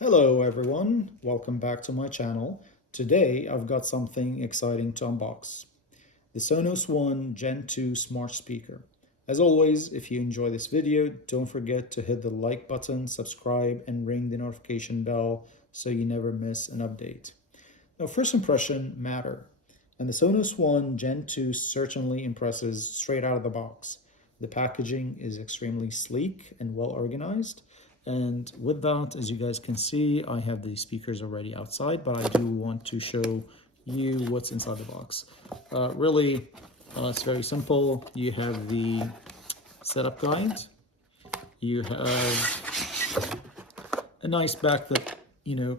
Hello everyone, welcome back to my channel. Today I've got something exciting to unbox. The Sonos One Gen 2 smart speaker. As always, if you enjoy this video, don't forget to hit the like button, subscribe, and ring the notification bell so you never miss an update. Now, first impression matter, and the Sonos One Gen 2 certainly impresses straight out of the box. The packaging is extremely sleek and well organized. And with that, as you guys can see, I have the speakers already outside, but I do want to show you what's inside the box. Really, it's very simple. You have the setup guide. You have a nice back that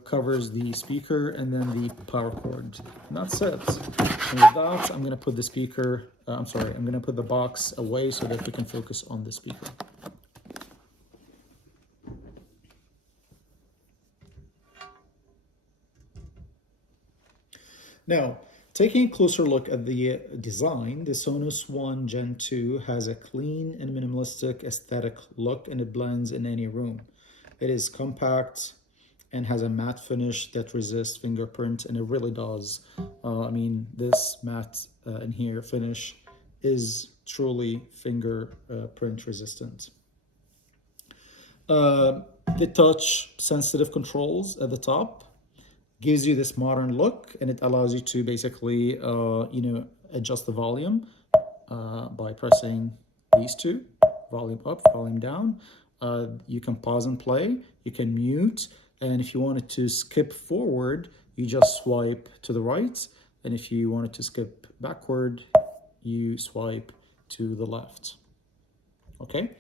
covers the speaker, and then the power cord. And that's it. And with that, I'm going to put the speaker, I'm going to put the box away so that we can focus on the speaker. Now, taking a closer look at the design, the Sonos One Gen 2 has a clean and minimalistic aesthetic look, and it blends in any room. It is compact and has a matte finish that resists fingerprint, and it really does. This matte in here finish is truly fingerprint resistant. The touch sensitive controls at the top gives you this modern look, and it allows you to basically adjust the volume by pressing these two, volume up, volume down. You can pause and play, you can mute, and if you wanted to skip forward, you just swipe to the right, and if you wanted to skip backward, you swipe to the left. Okay,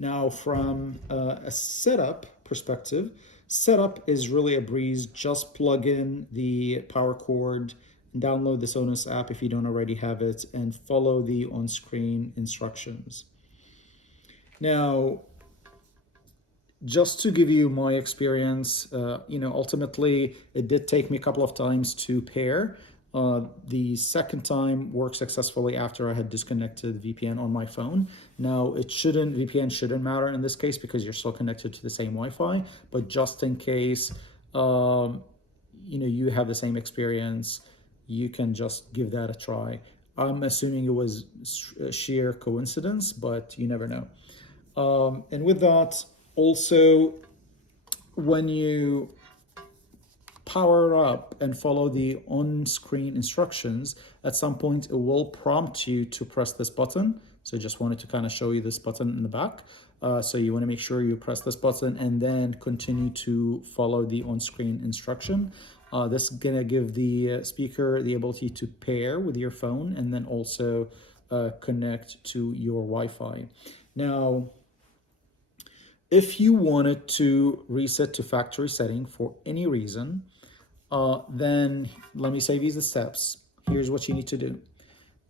now from a setup perspective, setup is really a breeze. Just plug in the power cord, download the Sonos app if you don't already have it, and follow the on-screen instructions. Now, just to give you my experience, ultimately it did take me a couple of times to pair. The second time worked successfully after I had disconnected VPN on my phone. Now, VPN shouldn't matter in this case because you're still connected to the same Wi-Fi, but just in case, you have the same experience, you can just give that a try. I'm assuming it was sheer coincidence, but you never know. And with that, also, when you power up and follow the on-screen instructions, at some point it will prompt you to press this button. So I just wanted to kind of show you this button in the back. So you want to make sure you press this button and then continue to follow the on-screen instruction. This is going to give the speaker the ability to pair with your phone and then also connect to your Wi-Fi. Now, if you wanted to reset to factory setting for any reason, then let me save you the steps. Here's what you need to do.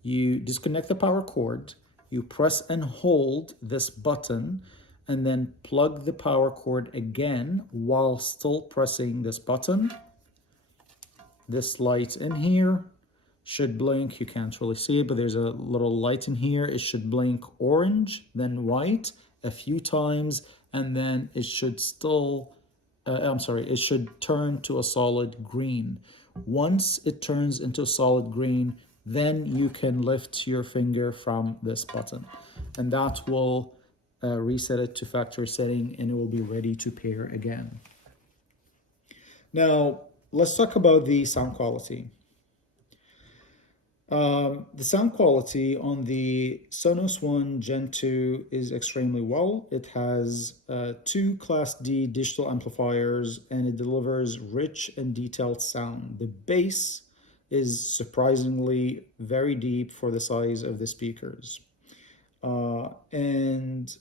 You disconnect the power cord, you press and hold this button, and then plug the power cord again while still pressing this button. This light in here should blink. You can't really see it, but there's a little light in here. It should blink orange, then white a few times, and then it should it should turn to a solid green. Once it turns into a solid green, then you can lift your finger from this button, and that will reset it to factory setting, and it will be ready to pair again. Now, let's talk about the sound quality. The sound quality on the Sonos One Gen 2 is extremely well. It has two Class D digital amplifiers, and it delivers rich and detailed sound. The bass is surprisingly very deep for the size of the speakers. And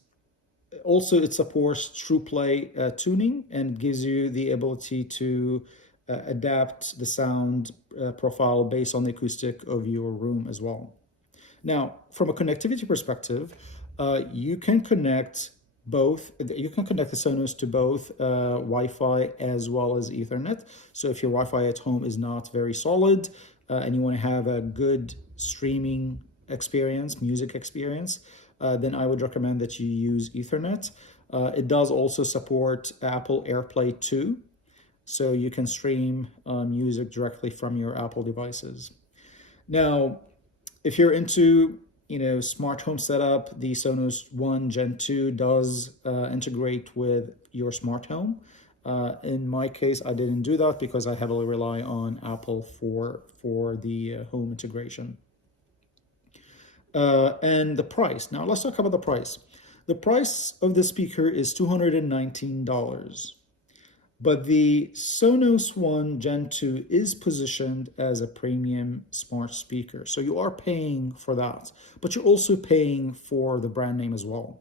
also it supports TruePlay tuning and gives you the ability to adapt the sound profile based on the acoustic of your room as well. Now, from a connectivity perspective, you can connect both. You can connect the Sonos to both Wi-Fi as well as Ethernet. So if your Wi-Fi at home is not very solid and you want to have a good streaming experience, music experience, then I would recommend that you use Ethernet. It does also support Apple AirPlay 2. so you can stream music directly from your Apple devices. Now, if you're into smart home setup, the Sonos One Gen 2 does integrate with your smart home. In my case, I didn't do that because I heavily rely on Apple for the home integration. And the price. Now let's talk about the price. The price of the speaker is $219. But the Sonos One Gen 2 is positioned as a premium smart speaker. So you are paying for that, but you're also paying for the brand name as well.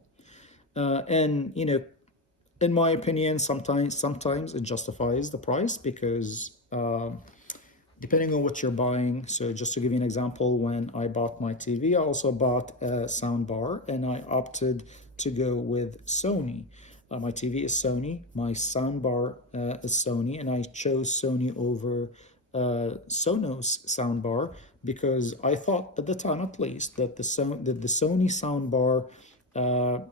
And in my opinion, sometimes it justifies the price because depending on what you're buying. So just to give you an example, when I bought my TV, I also bought a sound bar, and I opted to go with Sony. My TV is Sony, my sound bar is Sony, and I chose Sony over Sonos soundbar because I thought at the time, at least, that the Sony soundbar uh,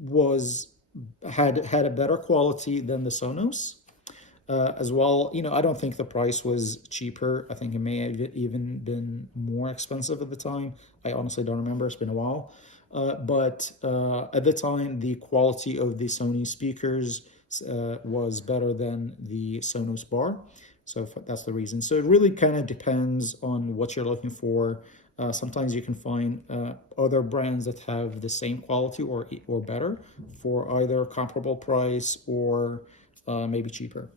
was had a better quality than the Sonos as well. I don't think the price was cheaper. I think it may have even been more expensive at the time. I honestly don't remember. It's been a while. But at the time, the quality of the Sony speakers was better than the Sonos bar. So that's the reason. So it really kind of depends on what you're looking for. Sometimes you can find other brands that have the same quality or better for either comparable price or maybe cheaper.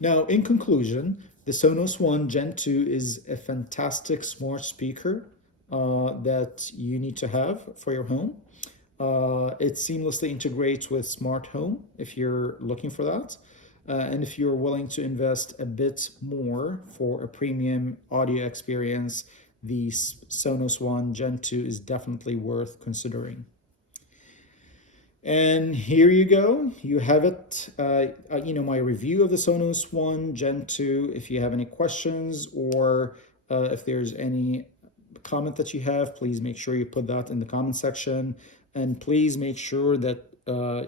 Now, in conclusion, the Sonos One Gen 2 is a fantastic smart speaker that you need to have for your home. It seamlessly integrates with smart home if you're looking for that. And if you're willing to invest a bit more for a premium audio experience, the Sonos One Gen 2 is definitely worth considering. And here you go. You have it. My review of the Sonos One Gen 2. If you have any questions or if there's any comment that you have, please make sure you put that in the comment section. And please make sure that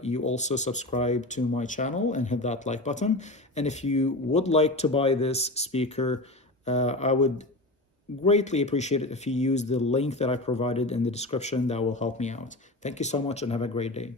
you also subscribe to my channel and hit that like button. And if you would like to buy this speaker, I would greatly appreciate it if you use the link that I provided in the description. That will help me out. Thank you so much and have a great day.